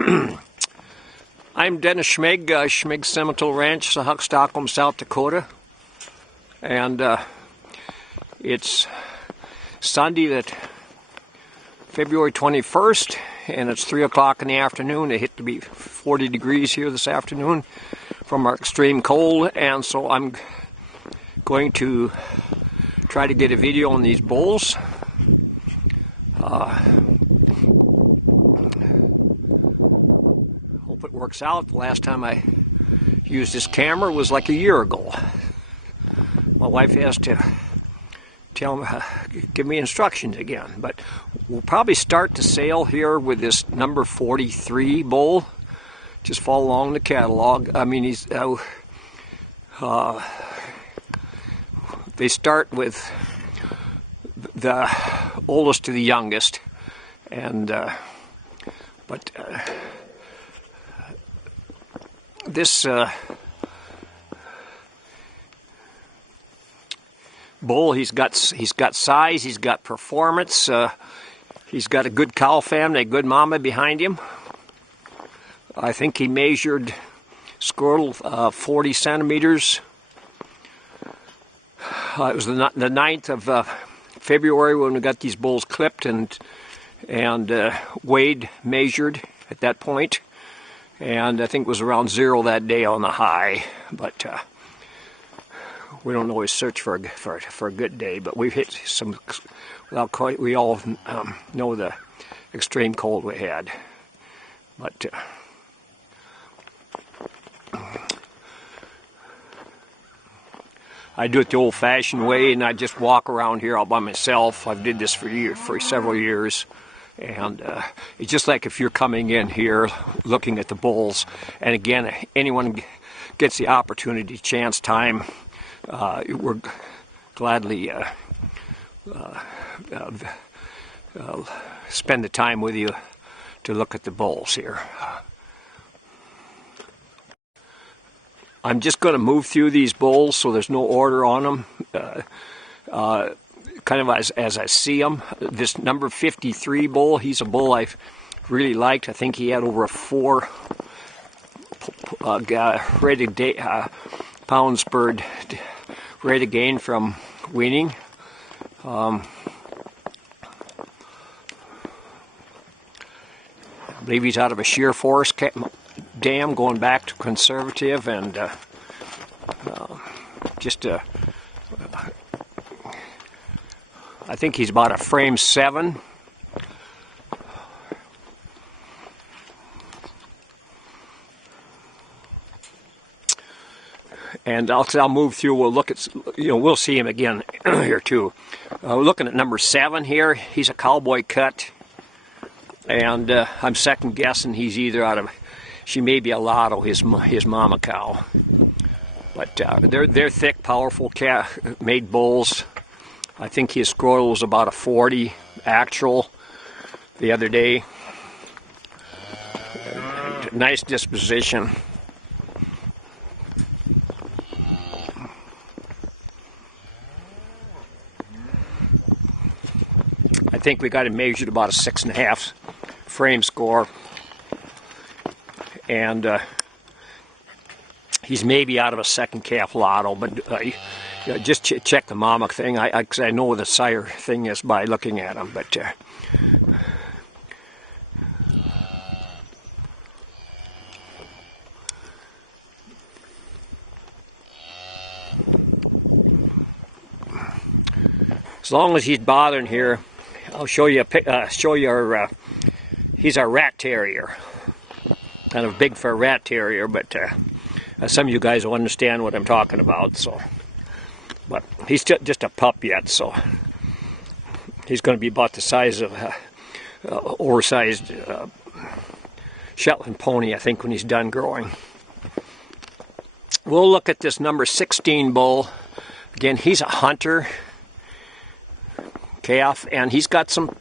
I'm Dennis Schmig, Schmig Simmental Ranch, Stockholm, South Dakota. And it's Sunday, February 21st, and it's 3 o'clock in the afternoon. It hit to be 40 degrees here this afternoon from our extreme cold, and so I'm going to try to get a video on these bulls. Hope it works out. The last time I used this camera was like a year ago. My wife has to give me instructions again, but we'll probably start the sale here with this number 43 bull. Just follow along the catalog. I mean, they start with the oldest to the youngest, and this bull, he's got size, he's got performance, he's got a good cow family, a good mama behind him. I think he measured scrotal 40 centimeters. It was the 9th of February when we got these bulls clipped and weighed, measured at that point. And I think it was around 0 that day on the high, but we don't always search for a good day. But we've hit some. We all know the extreme cold we had, but. I do it the old-fashioned way, and I just walk around here all by myself. I've did this for several years, and it's just like if you're coming in here looking at the bulls. And again, anyone gets the opportunity, chance, time, we're gladly spend the time with you to look at the bulls here. I'm just going to move through these bulls so there's no order on them, kind of as I see them. This number 53 bull, he's a bull I've really liked. I think he had over a 4 pounds per ready to gain from weaning. I believe he's out of a shear forest dam, going back to conservative, and I think he's about a frame 7. And I'll move through. We'll look at, we'll see him again here too. We're looking at number 7 here. He's a cowboy cut, and I'm second guessing he's either out of, she may be a Lotto, his mama cow. But they're thick, powerful made bulls. I think his scrotal was about a 40 actual the other day. Nice disposition. I think we got him measured about a 6.5 frame score. And he's maybe out of a second calf Lotto, but just check the mama thing. I know what the sire thing is by looking at him, but as long as he's bothering here, I'll show you he's a rat terrier. Kind of big for a rat terrier, but some of you guys will understand what I'm talking about. So, but he's just a pup yet, so he's going to be about the size of oversized Shetland pony, I think, when he's done growing. We'll look at this number 16 bull. Again, he's a hunter calf, and he's got some.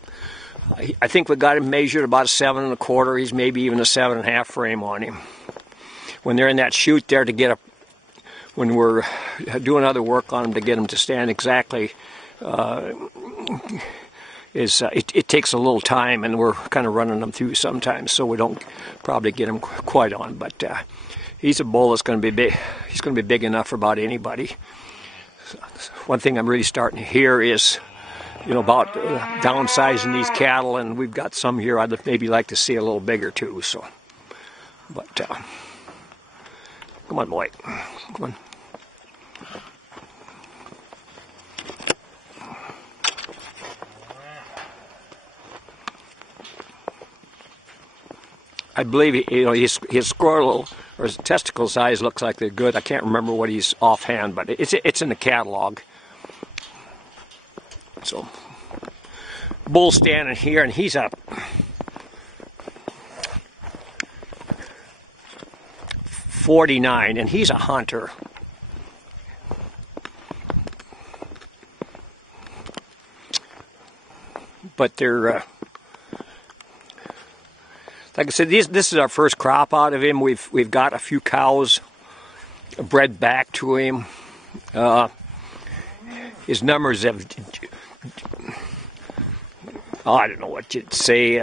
I think we got him measured about a 7 1/4. He's maybe even a 7.5 frame on him. When they're in that chute there to get when we're doing other work on him to get him to stand exactly it takes a little time, and we're kind of running them through sometimes, so we don't probably get him quite on. But he's a bull that's going to be big. He's going to be big enough for about anybody. One thing I'm really starting to hear is, about downsizing these cattle, and we've got some here I'd maybe like to see a little bigger too. So, but come on, boy, come on. I believe his scrotal or his testicle size looks like they're good. I can't remember what he's offhand, but it's in the catalog. So, bull standing here, and he's a 49, and he's a hunter. But they're like I said, this is our first crop out of him. We've got a few cows bred back to him. His numbers have, I don't know what you'd say.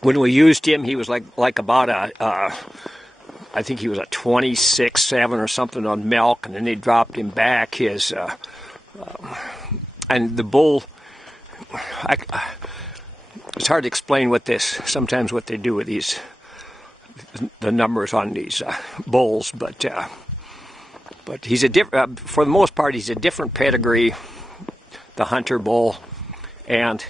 When we used him, he was like about I think he was a 26.7 or something on milk, and then they dropped him back. And the bull, it's hard to explain sometimes what they do with the numbers on these bulls, but he's for the most part, he's a different pedigree, the hunter bull, and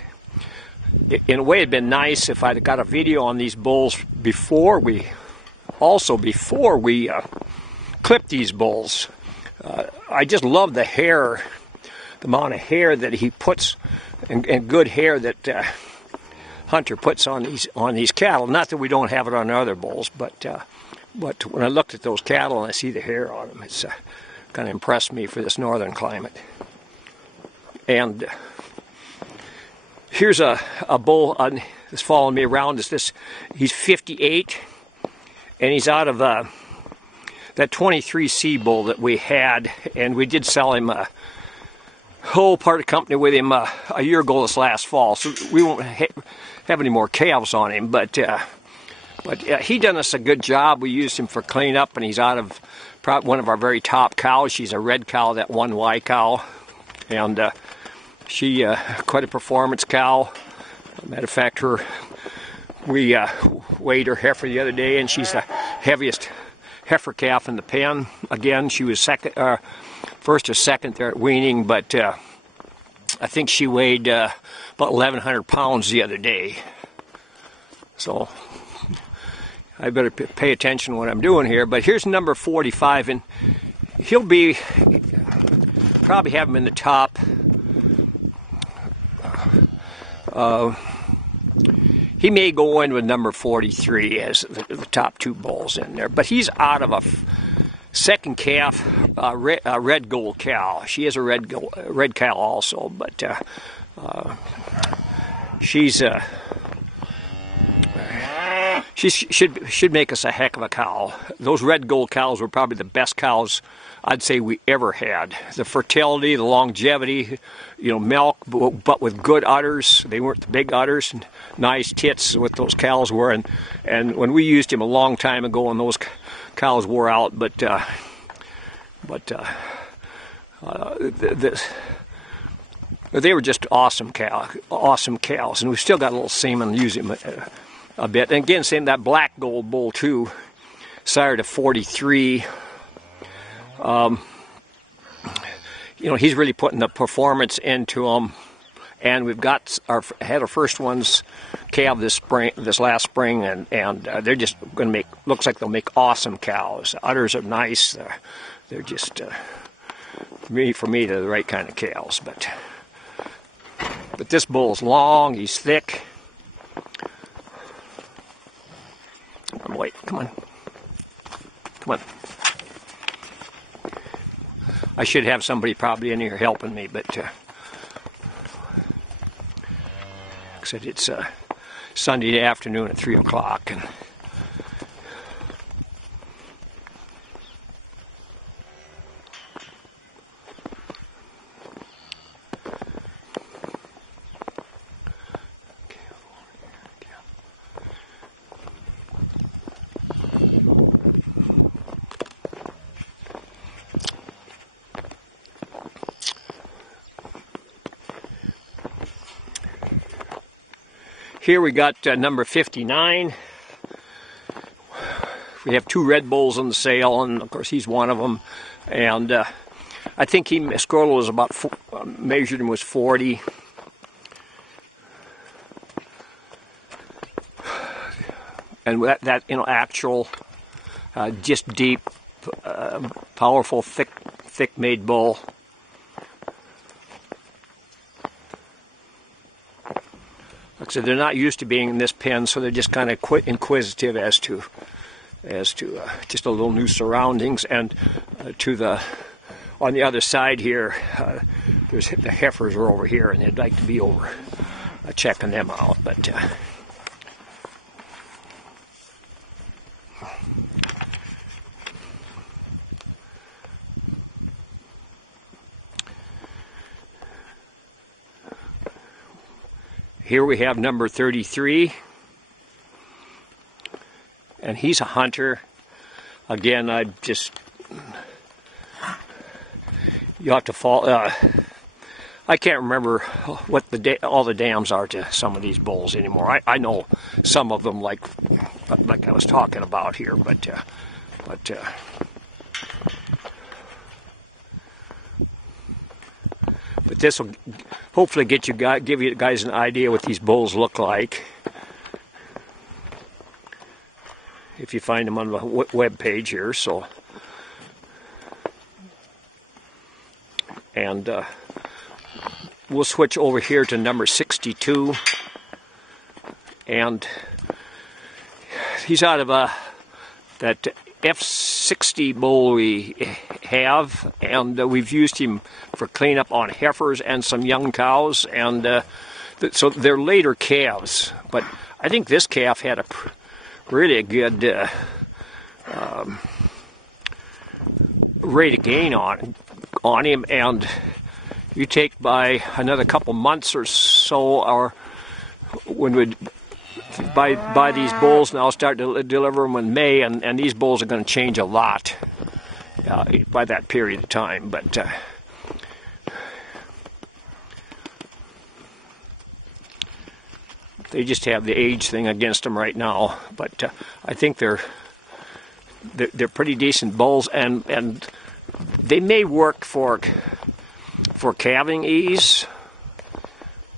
in a way it'd been nice if I'd got a video on these bulls before we clipped these bulls. I just love the hair, the amount of hair that he puts, and good hair that Hunter puts on these cattle. Not that we don't have it on other bulls, but when I looked at those cattle and I see the hair on them, it's kind of impressed me for this northern climate. And here's a bull that's following me around. He's 58, and he's out of that 23C bull that we had, and we did sell him a whole part of company with him a year ago this last fall, so we won't have any more calves on him, but he done us a good job. We used him for cleanup, and he's out of one of our very top cows. She's a red cow, that 1Y cow, and she quite a performance cow. Matter of fact, we weighed her heifer the other day, and she's the heaviest heifer calf in the pen. Again, she was first or second there at weaning, but I think she weighed about 1,100 pounds the other day. So I better pay attention to what I'm doing here. But here's number 45, and he'll probably have him in the top. He may go in with number 43 as the top two bulls in there, but he's out of a second calf, red gold cow. She is a red cow also, but she should make us a heck of a cow. Those red gold cows were probably the best cows I'd say we ever had. The fertility, the longevity, milk, but with good udders. They weren't the big udders, and nice tits, what those cows were. And when we used him a long time ago, and those cows wore out, but they were just awesome cows, and we've still got a little semen use him a bit. And again, same that black gold bull too, sired of 43. He's really putting the performance into him, and we've had our first ones calved this last spring, and they're just going to looks like they'll make awesome cows. The udders are nice. They're just for me they're the right kind of cows. But this bull's long. He's thick. Wait, come on. I should have somebody probably in here helping me, but like I said, it's Sunday afternoon at 3 o'clock, and Here we got number 59. We have 2 red bulls on the sale, and of course he's one of them. And I think Squirrel was about, measured him was 40. And that actual, just deep, powerful, thick-made bull. Like I said, they're not used to being in this pen, so they're just kind of inquisitive as to just a little new surroundings. And on the other side here, there's the heifers are over here, and they'd like to be over checking them out. But here we have number 33, and he's a hunter. Again, you have to fall. I can't remember what all the dams are to some of these bulls anymore. I know some of them, like I was talking about here, but this will hopefully give you guys an idea what these bulls look like if you find them on the web page here. So, and we'll switch over here to number 62, and he's out of that F60 bull we have, and we've used him for cleanup on heifers and some young cows, and so they're later calves. But I think this calf had a really good rate of gain on him, and you take by another couple months or so, or when we buy these bulls now, start to deliver them in May, and these bulls are going to change a lot by that period of time. But they just have the age thing against them right now. But I think they're pretty decent bulls, and they may work for calving ease.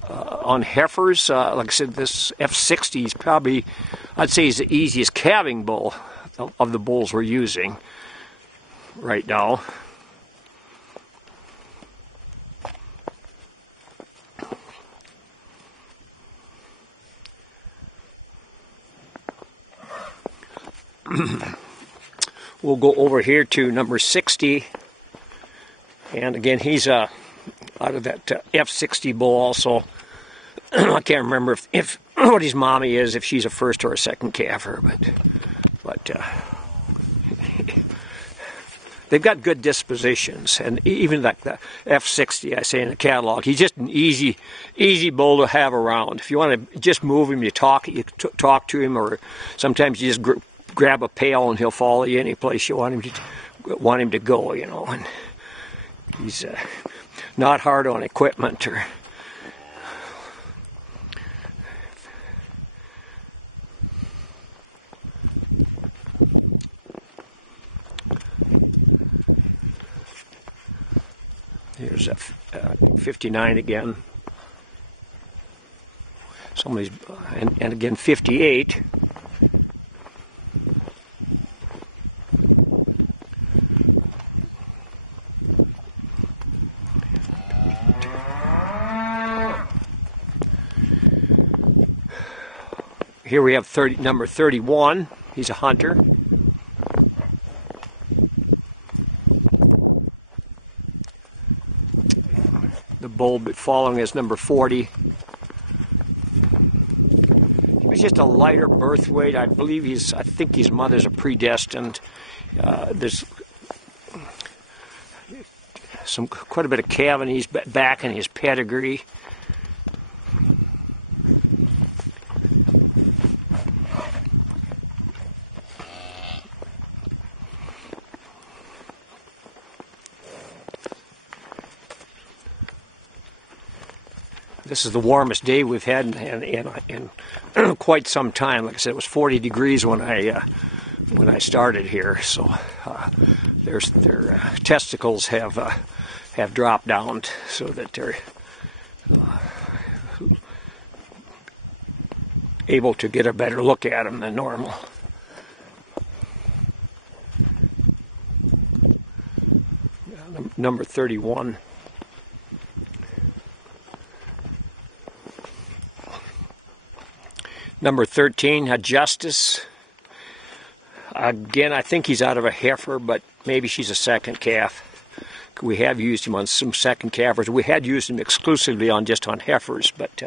On heifers, like I said, this F60 is probably, I'd say, is the easiest calving bull of the bulls we're using right now. We'll go over here to number 60, and again, he's out of that F60 bull also. I can't remember if what his mommy is, if she's a first or a second calfer, but they've got good dispositions, and even like the F60 I say in the catalog, he's just an easy bull to have around. If you want to just move him, you talk to him, or sometimes you just grab a pail and he'll follow you any place you want him to go, you know. And he's not hard on equipment or. Here's 59 again. Somebody's and again 58. Here we have number 31. He's a hunter. The bull following is number 40. He was just a lighter birth weight. I think his mother's a predestined. There's quite a bit of calving back in his pedigree. This is the warmest day we've had in quite some time. Like I said, it was 40 degrees when I started here. So their testicles have dropped down so that they're able to get a better look at them than normal. Number 31. Number 13, Justice. Again, I think he's out of a heifer, but maybe she's a second calf. We have used him on some second calvers. We had used him exclusively on heifers, but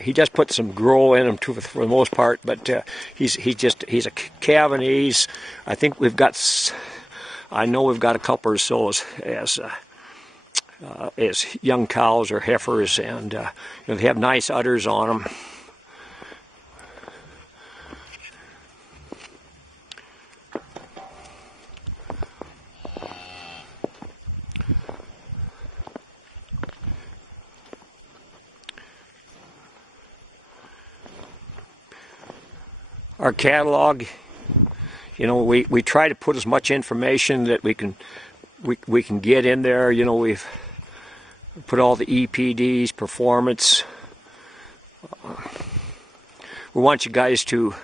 he does put some grow in him too, for the most part. But he's a calf, and I think we've got. I know we've got a couple or so as young cows or heifers, and they have nice udders on them. Our catalog, we try to put as much information that we can get in there. We've put all the EPDs, performance. We want you guys to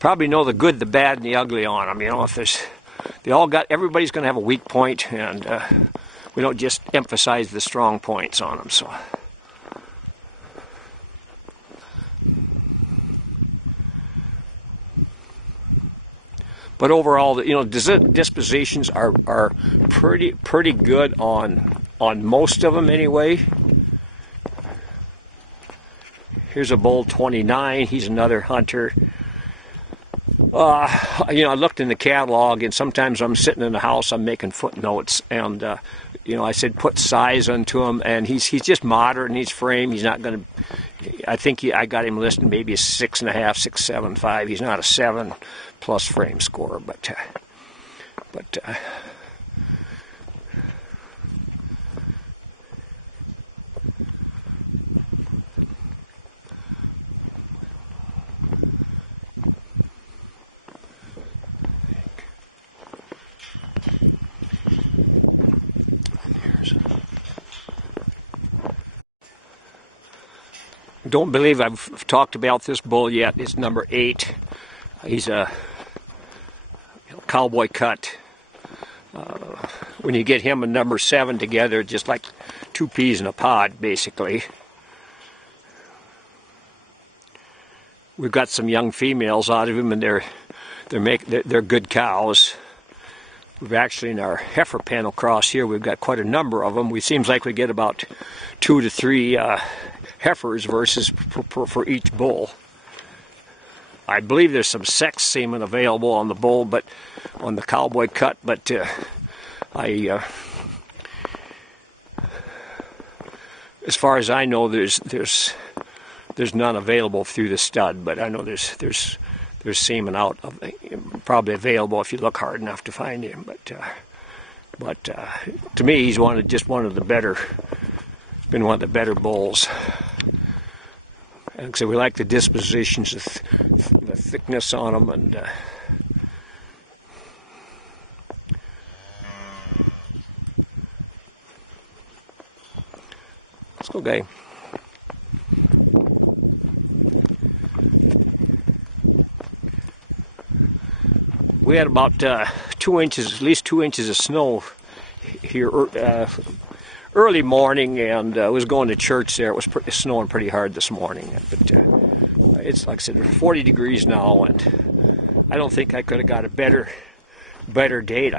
probably know the good, the bad, and the ugly on them. If everybody's going to have a weak point, and we don't just emphasize the strong points on them. So. But overall, dispositions are pretty good on most of them anyway. Here's a bull 29. He's another hunter. I looked in the catalog, and sometimes I'm sitting in the house, I'm making footnotes, and I said put size onto him, and he's just moderate in his frame. He's not going to. I think I got him listed maybe a 6.5, 6.75. He's not a 7+ frame score, but don't believe I've talked about this bull yet. It's number 8. He's a cowboy cut. When you get him and number 7 together, just like 2 peas in a pod, basically. We've got some young females out of him, and they're good cows. We've actually, in our heifer pen across here, we've got quite a number of them. It seems like we get about 2 to 3 heifers versus for each bull. I believe there's some sex semen available on the bull, but on the cowboy cut. But as far as I know, there's none available through the stud. But I know there's semen out of probably available if you look hard enough to find him. But to me, he's one of the better bulls. And so we like the dispositions, the thickness on them, and let's go, guy. We had about 2 inches, at least 2 inches of snow here early morning, and I was going to church there. It was snowing pretty hard this morning, but it's like I said, 40 degrees now, and I don't think I could have got a better day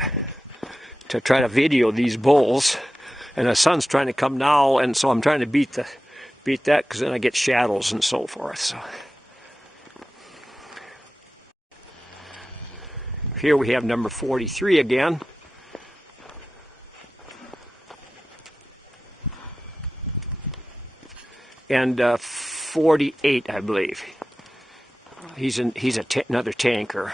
to try to video these bulls. And the sun's trying to come now, and so I'm trying to beat that, because then I get shadows and so forth. So here we have number 43 again. And 48, I believe. He's another tanker.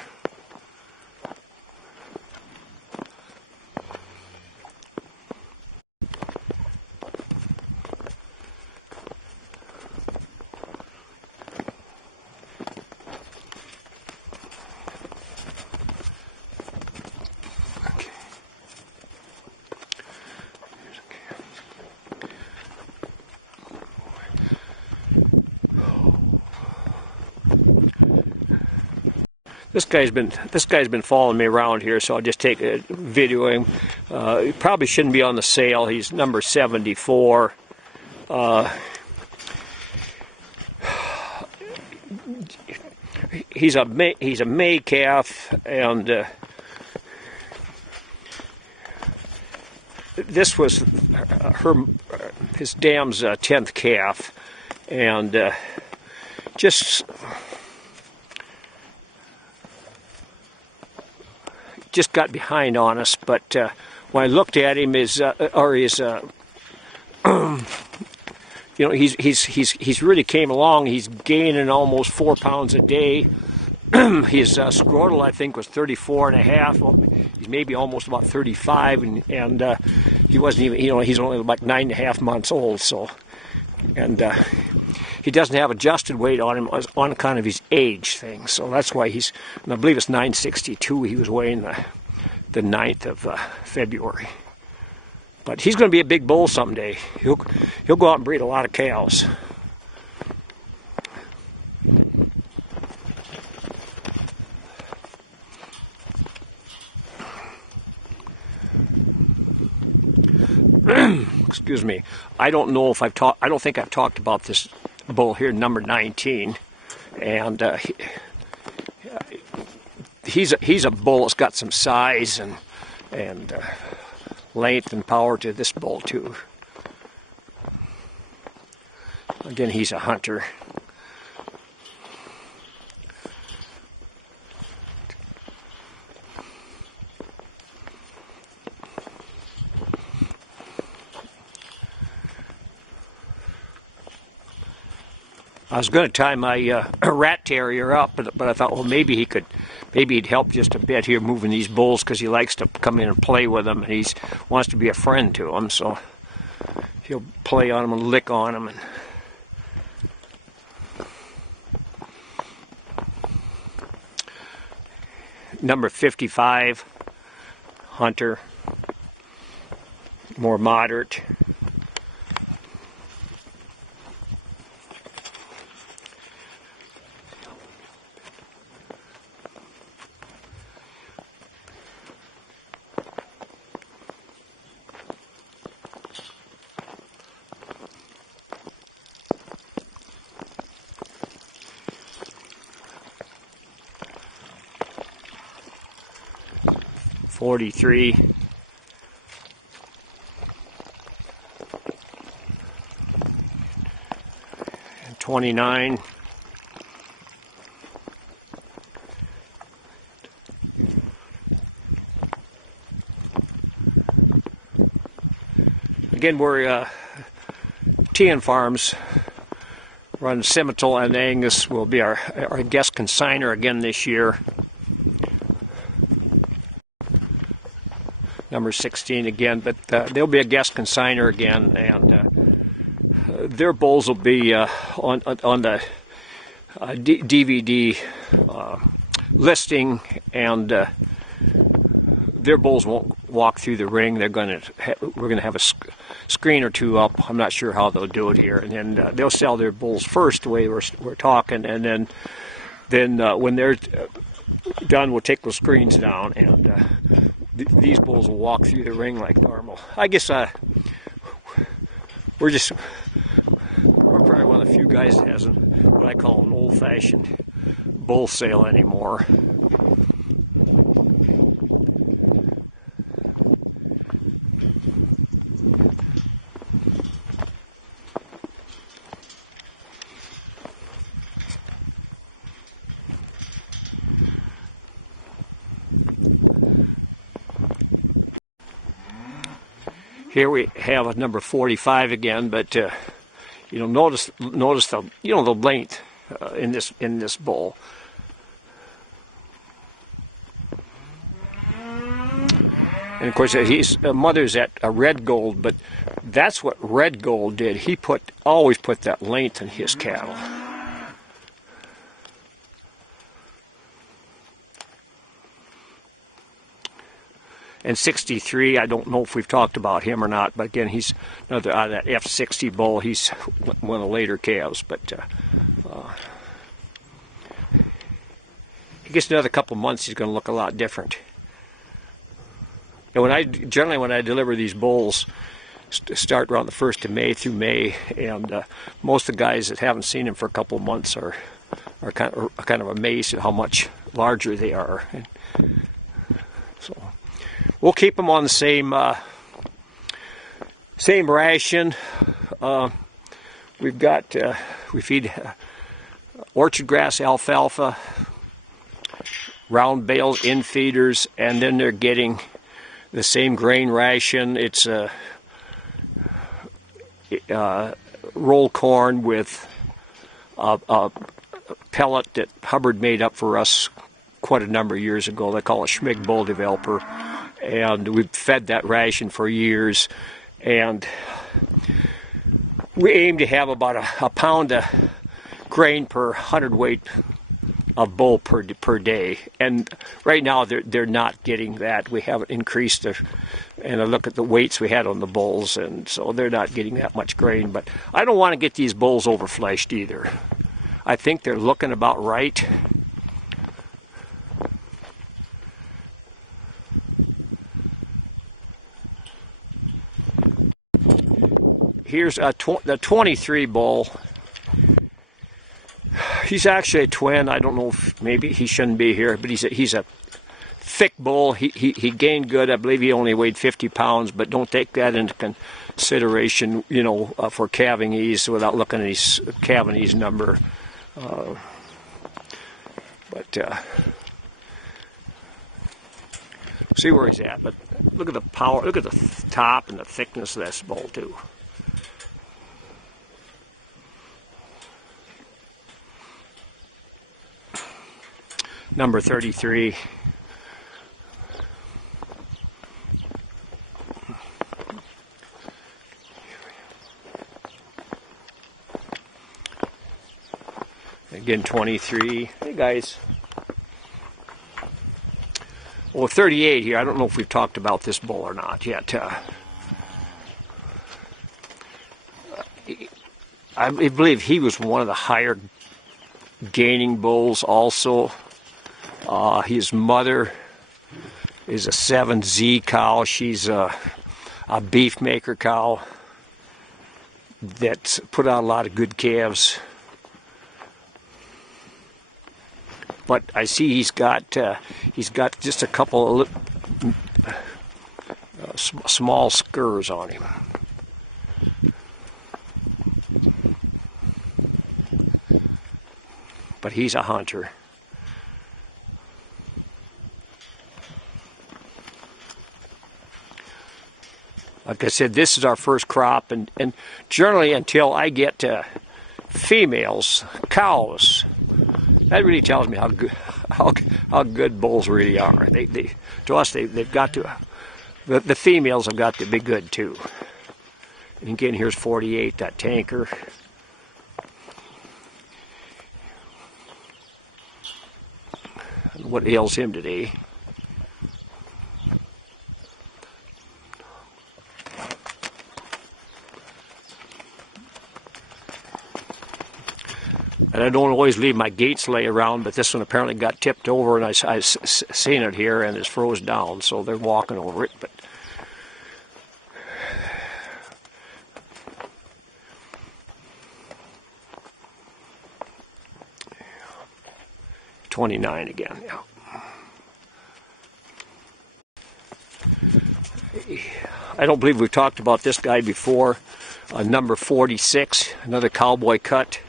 This guy's been following me around here, so I'll just take a video of him. He probably shouldn't be on the sale. He's number 74. He's a May calf, and this was his dam's 10th calf, and just got behind on us. But when I looked at him, he's really came along. He's gaining almost 4 pounds a day. His scrotal, I think, was 34 and a half. Well, he's maybe almost about 35, and he wasn't even, he's only like 9.5 months old. So, and he doesn't have adjusted weight on him on account of his age thing. So that's why and I believe it's 962. He was weighing the 9th of February. But he's going to be a big bull someday. He'll go out and breed a lot of cows. Excuse me. I don't know if I don't think I've talked about this bull here, number 19, and he's a bull that's got some size and length and power to this bull too. Again, he's a hunter. I was going to tie my rat terrier up, but I thought, well, maybe he'd help just a bit here moving these bulls, because he likes to come in and play with them, and he wants to be a friend to them, so he'll play on them and lick on them. And number 55, hunter, more moderate. $43. And $29. Again, we're TN Farms, run Simmental, and Angus will be our guest consigner again this year. Number 16 again, but they'll be a guest consigner again, and their bulls will be on the DVD listing, and their bulls won't walk through the ring. We're going to have a screen or two up. I'm not sure how they'll do it here, and then they'll sell their bulls first, the way we're talking, and then when they're done, we'll take those screens down, and these bulls will walk through the ring like normal. I guess we're probably one of the few guys that hasn't what I call an old-fashioned bull sale anymore. Here we have a number 45 again, but notice the the length in this bull. And of course, his mother's at a red gold, but that's what red gold did. He always put that length in his cattle. And 63, I don't know if we've talked about him or not, but again, he's another out of that F60 bull. He's one of the later calves, but he gets another couple of months, he's going to look a lot different. And generally when I deliver these bulls, start around the 1st of May through May, and most of the guys that haven't seen him for a couple of months are kind of amazed at how much larger they are. And so we'll keep them on the same ration. We feed orchard grass, alfalfa, round bales, in feeders, and then they're getting the same grain ration. It's rolled corn with a pellet that Hubbard made up for us quite a number of years ago. They call it Schmig bull developer, and we've fed that ration for years, and we aim to have about a pound of grain per hundredweight of bull per day, and right now they're not getting that. We haven't increased and I look at the weights we had on the bulls, and so they're not getting that much grain. But I don't want to get these bulls overfleshed either. I think they're looking about right. Here's the 23 bull. He's actually a twin. I don't know if maybe he shouldn't be here, but he's a thick bull. He gained good. I believe he only weighed 50 pounds, but don't take that into consideration, you know, for calving ease without looking at his calving ease number. See where he's at. But look at the power. Look at the top and the thickness of this bull too. Number 33. Again, 23. Hey guys. Well, 38 here. I don't know if we've talked about this bull or not yet. I believe he was one of the higher gaining bulls also. His mother is a 7Z cow. She's a beef maker cow that's put out a lot of good calves. But I see he's got just a couple of small scurs on him. But he's a hunter. Like I said, this is our first crop, and generally until I get females, cows, that really tells me how good bulls really are. To us, they've got to, the females have got to be good too. And again, here's 48, that tanker. What ails him today? And I don't always leave my gates lay around, but this one apparently got tipped over, and I seen it here, and it's froze down, so they're walking over it. But $29 again. Yeah. I don't believe we've talked about this guy before. Number 46, another cowboy cut.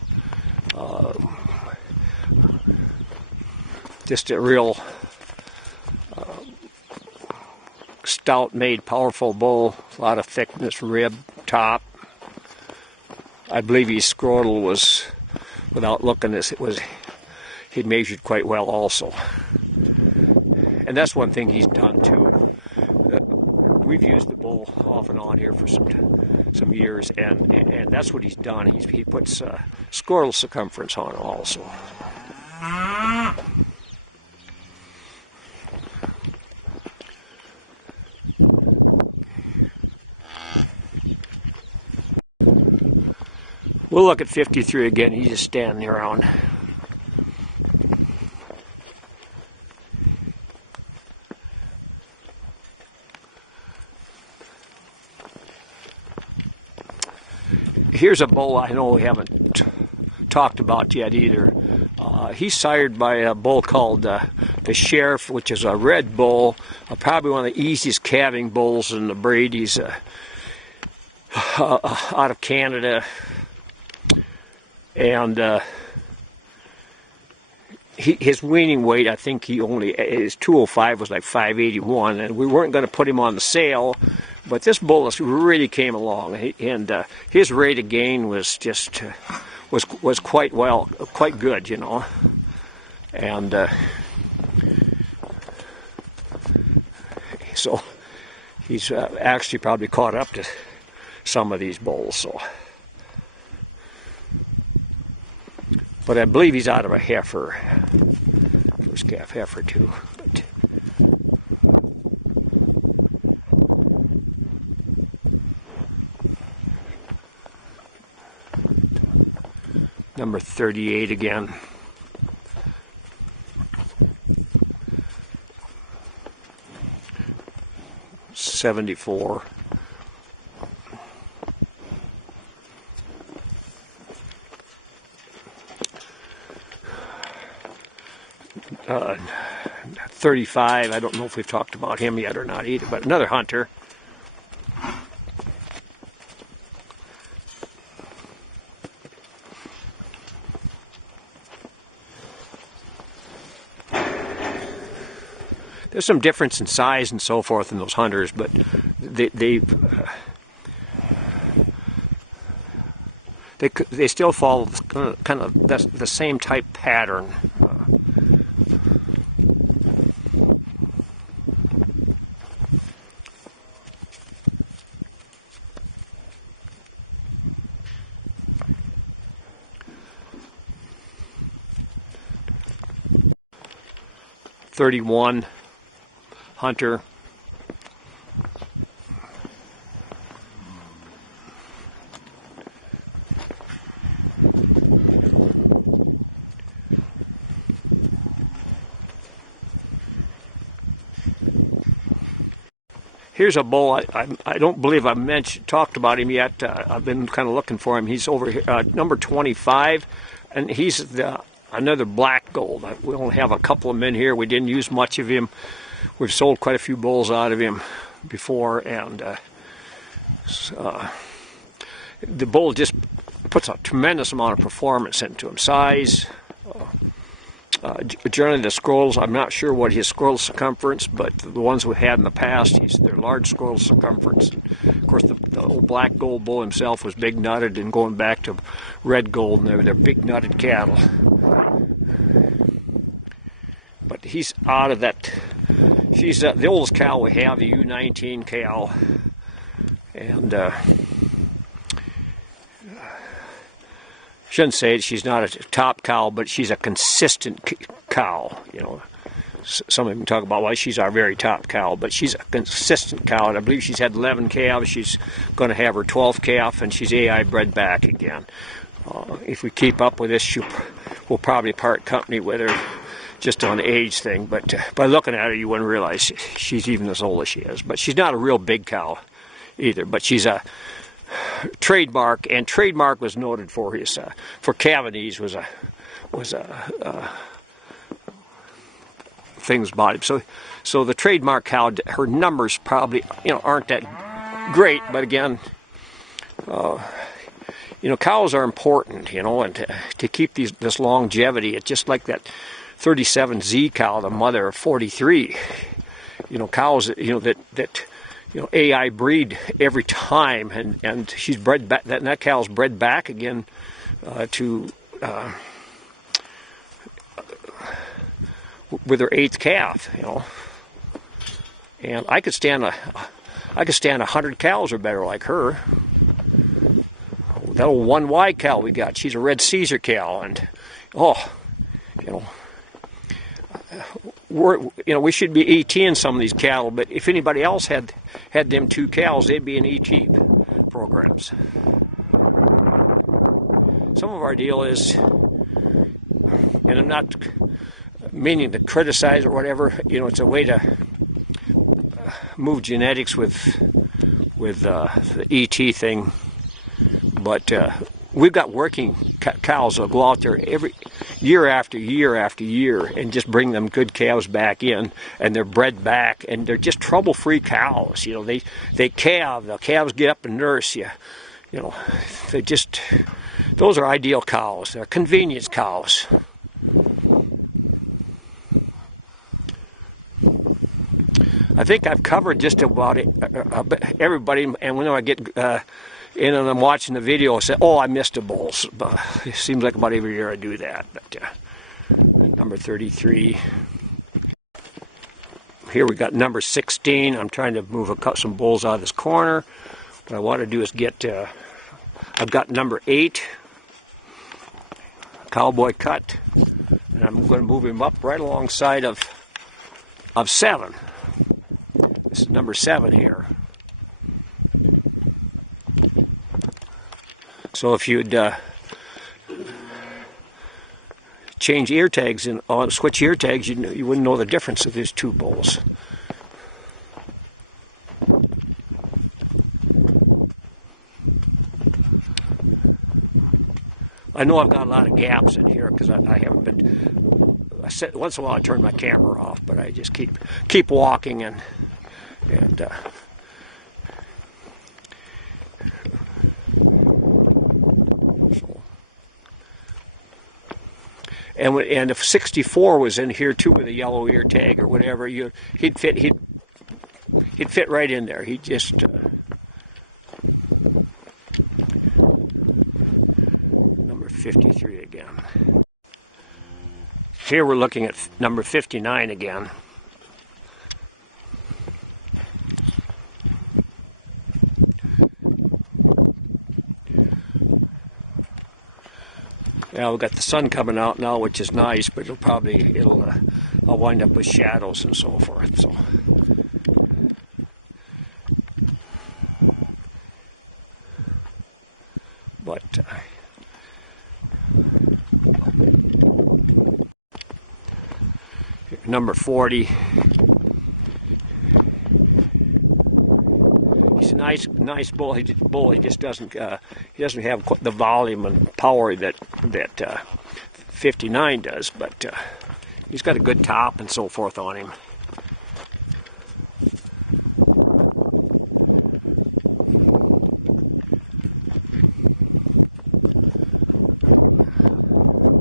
Just a real stout-made, powerful bull. A lot of thickness, rib, top. I believe his scrotal was, without looking at this, he'd measured quite well also. And that's one thing he's done too. We've used the bull off and on here for some years, and that's what he's done. He puts scrotal circumference on it also. We'll look at 53 again. He's just standing around. Here's a bull I know we haven't talked about yet either. He's sired by a bull called the Sheriff, which is a red bull, probably one of the easiest calving bulls in the breed. He's out of Canada, and his weaning weight, I think his 205 was like 581, and we weren't going to put him on the sale, but this bull really came along, and his rate of gain was just was quite good, you know, and so he's actually probably caught up to some of these bulls. So, but I believe he's out of a heifer, first calf heifer too. But number 38 again. $74. $35. I don't know if we've talked about him yet or not either, but another hunter. There's some difference in size and so forth in those hunters, but they still follow kind of the same type pattern. $31 hunter. Here's a bull. I don't believe I've talked about him yet. I've been kind of looking for him. He's over here, number 25, and he's another black gold. We only have a couple of them in here. We didn't use much of him. We've sold quite a few bulls out of him before, and the bull just puts a tremendous amount of performance into him. Size, generally the scrolls, I'm not sure what his scroll circumference, but the ones we had in the past, they're large scroll circumference. Of course, the old black gold bull himself was big nutted, and going back to red gold, and they're big nutted cattle. But he's out of that. She's the oldest cow we have, the U19 cow, and shouldn't say she's not a top cow, but she's a consistent cow. You know, some of them talk about why she's our very top cow, but she's a consistent cow, and I believe she's had 11 calves. She's going to have her 12th calf, and she's AI bred back again. If we keep up with this, we'll probably part company with her, just on the age thing, but by looking at her, you wouldn't realize she's even as old as she is. But she's not a real big cow either, but she's a trademark, and trademark was noted for his for cavities was a things about him. So the trademark cow, her numbers probably aren't that great, but again, cows are important, and to keep this longevity. It's just like that 37Z cow, the mother of 43. Cows that AI breed every time, and she's bred back. That cow's bred back again with her 8th calf. And I could stand 100 cows or better like her. That old 1Y cow we got, she's a red Caesar cow, and we should be ETing some of these cattle, but if anybody else had them 2 cows, they'd be in ET programs. Some of our deal is, and I'm not meaning to criticize or whatever, it's a way to move genetics with the ET thing, But we've got working cows that'll go out there every year after year after year and just bring them good calves back in, and they're bred back, and they're just trouble-free cows. You know, they calve, the calves get up and nurse you. You know, they just, those are ideal cows. They're convenience cows. I think I've covered just about everybody, and when I get in and I'm watching the video, I say, oh, I missed a bull. But it seems like about every year I do that. But number 33. Here we got number 16. I'm trying to move some bulls out of this corner. What I want to do is get, I've got number 8, cowboy cut, and I'm going to move him up right alongside of 7. This is number 7 here. So if you'd change ear tags and switch ear tags, you wouldn't know the difference of these two bulls. I know I've got a lot of gaps in here because I haven't been. Once in a while I turn my camera off, but I just keep walking and and if 64 was in here too with a yellow ear tag or whatever, he'd fit right in there. He just number 53 again. Here we're looking at number 59 again. Yeah, we've got the sun coming out now, which is nice, but I'll wind up with shadows and so forth. So, but number 40. He's a nice bull. He just doesn't have the volume and power that 59 does, but he's got a good top and so forth on him.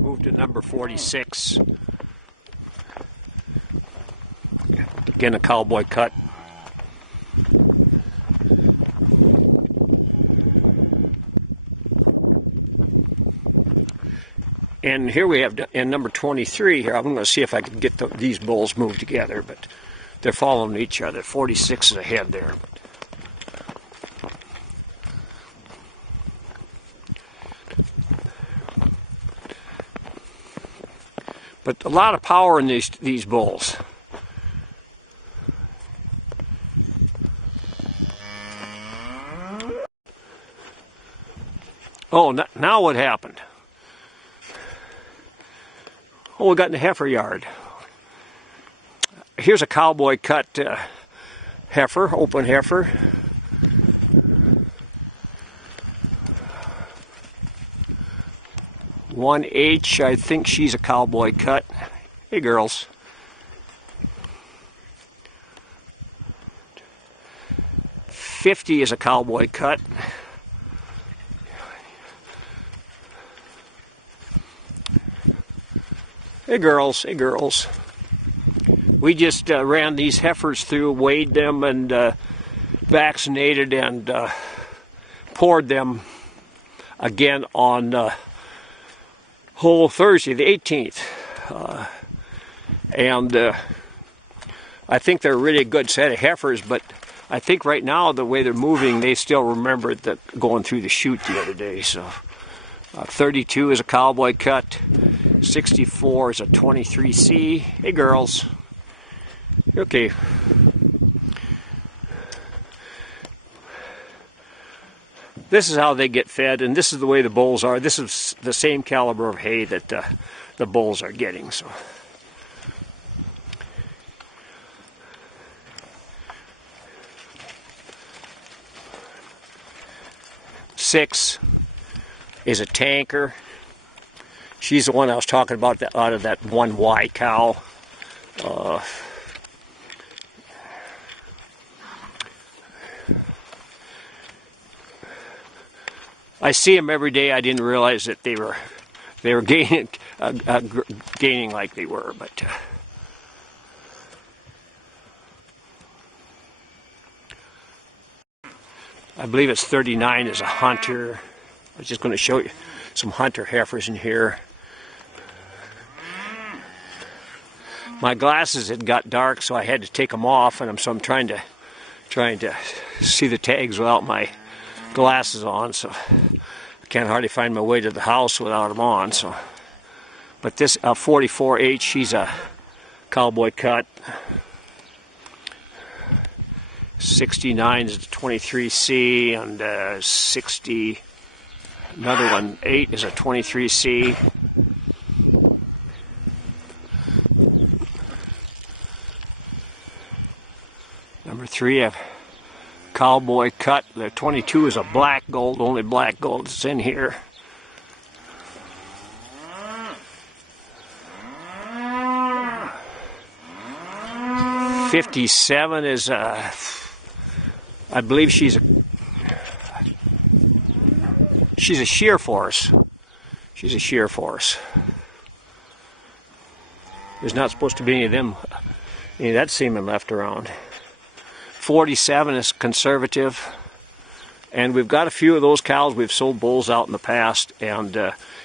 Moved to number 46. Again, a cowboy cut. And here we have in number 23 here. I'm going to see if I can get these bulls moved together, but they're following each other. 46 is ahead there. But a lot of power in these bulls. Oh, now what happened? Oh, we got in the heifer yard. Here's a cowboy cut heifer, open heifer. One H, I think she's a cowboy cut. Hey, girls. $50 is a cowboy cut. Hey girls, hey girls. We just ran these heifers through, weighed them, and vaccinated and poured them again on Thursday, the 18th. I think they're a really good set of heifers, but I think right now the way they're moving, they still remember going through the chute the other day. So 32 is a cowboy cut. 64 is a 23C. Hey girls. Okay. This is how they get fed, and this is the way the bulls are. This is the same caliber of hay that the bulls are getting. So. Six. is a tanker. She's the one I was talking about out of that one Y cow. I see them every day. I didn't realize that they were gaining gaining like they were, but. I believe it's 39 is a hunter. I was just going to show you some hunter heifers in here. My glasses had got dark, so I had to take them off, and so I'm trying to see the tags without my glasses on. So I can't hardly find my way to the house without them on. So, but this 44H, she's a cowboy cut. 69 is a 23C, and 60, another one, 8 is a 23C. Number 3, a cowboy cut. The 22 is a black gold, only black gold is in here. '57 is a, I believe she's a shear force. She's a shear force. There's not supposed to be any of that semen left around. 47 is conservative, and we've got a few of those cows. We've sold bulls out in the past, and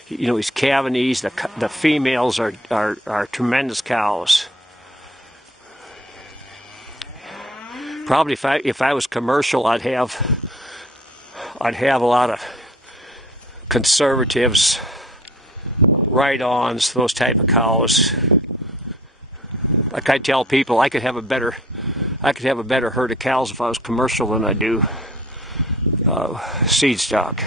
you know, these Cavanese, the females are tremendous cows. Probably if I was commercial, I'd have a lot of conservatives, ride-ons, those type of cows. Like I tell people, I could have a better herd of cows if I was commercial than I do seed stock.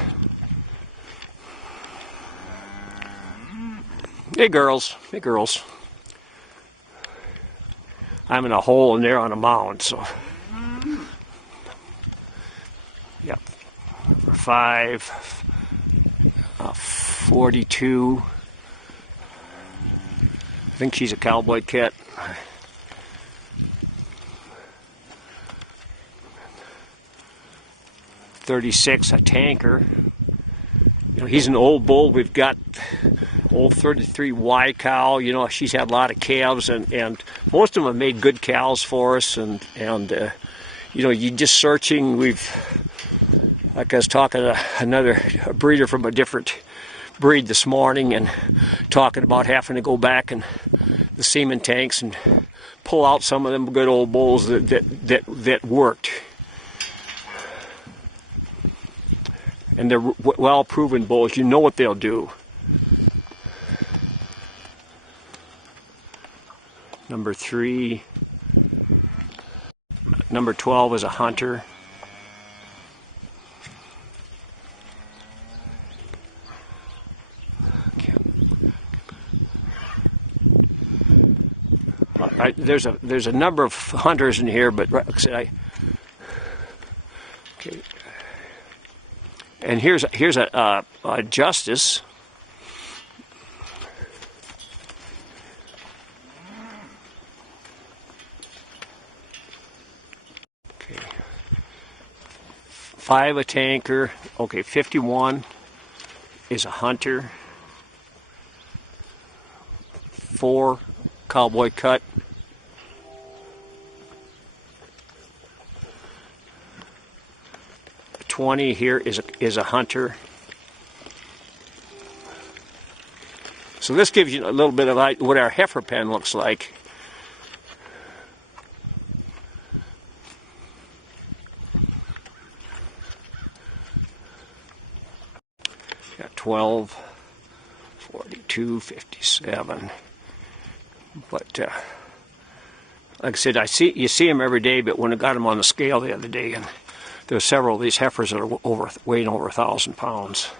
Hey girls. I'm in a hole and they're on a mound, so. Yep. Number 5, 42. I think she's a cowboy kit. 36, a tanker. You know, he's an old bull. We've got old 33 Y cow. You know, she's had a lot of calves, and most of them have made good cows for us. And you know, you just searching. Like I was talking to another breeder from a different breed this morning, and talking about having to go back in the semen tanks and pull out some of them good old bulls that worked. And they're well-proven bulls. You know what they'll do. Number 3. Number 12 is a hunter. There's a number of hunters in here, but okay. And here's a Justice. Okay. 5, a tanker. Okay, 51 is a hunter. 4, cowboy cut. 20 here is a hunter. So this gives you a little bit of what our heifer pen looks like. Got 12, 42, 57. But like I said, you see them every day. But when I got them on the scale the other day, and there's several of these heifers that are weighing over 1,000 pounds.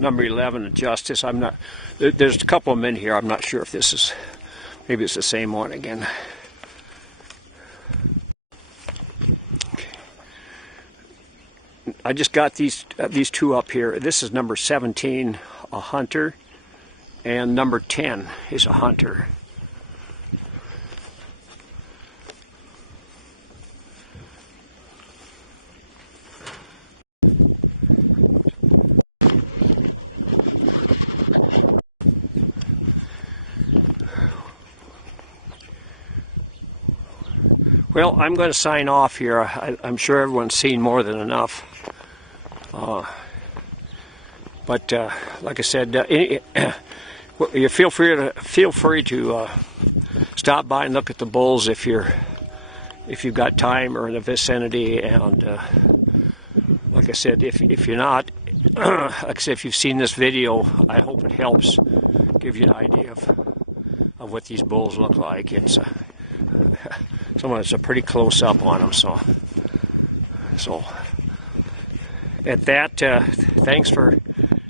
number 11 of Justice. I'm not. There's a couple of them in here. I'm not sure if this is. Maybe it's the same one again. Okay. I just got these two up here. This is number 17, a hunter, and number 10 is a hunter. Well, I'm going to sign off here. I'm sure everyone's seen more than enough. But like I said, you feel free to stop by and look at the bulls if you've got time or in the vicinity. And like I said, if you're not, like I said, if you've seen this video, I hope it helps give you an idea of what these bulls look like. It's a pretty close up on them. So at that, thanks for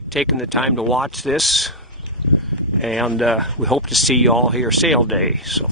taking the time to watch this, and we hope to see you all here sale day. So.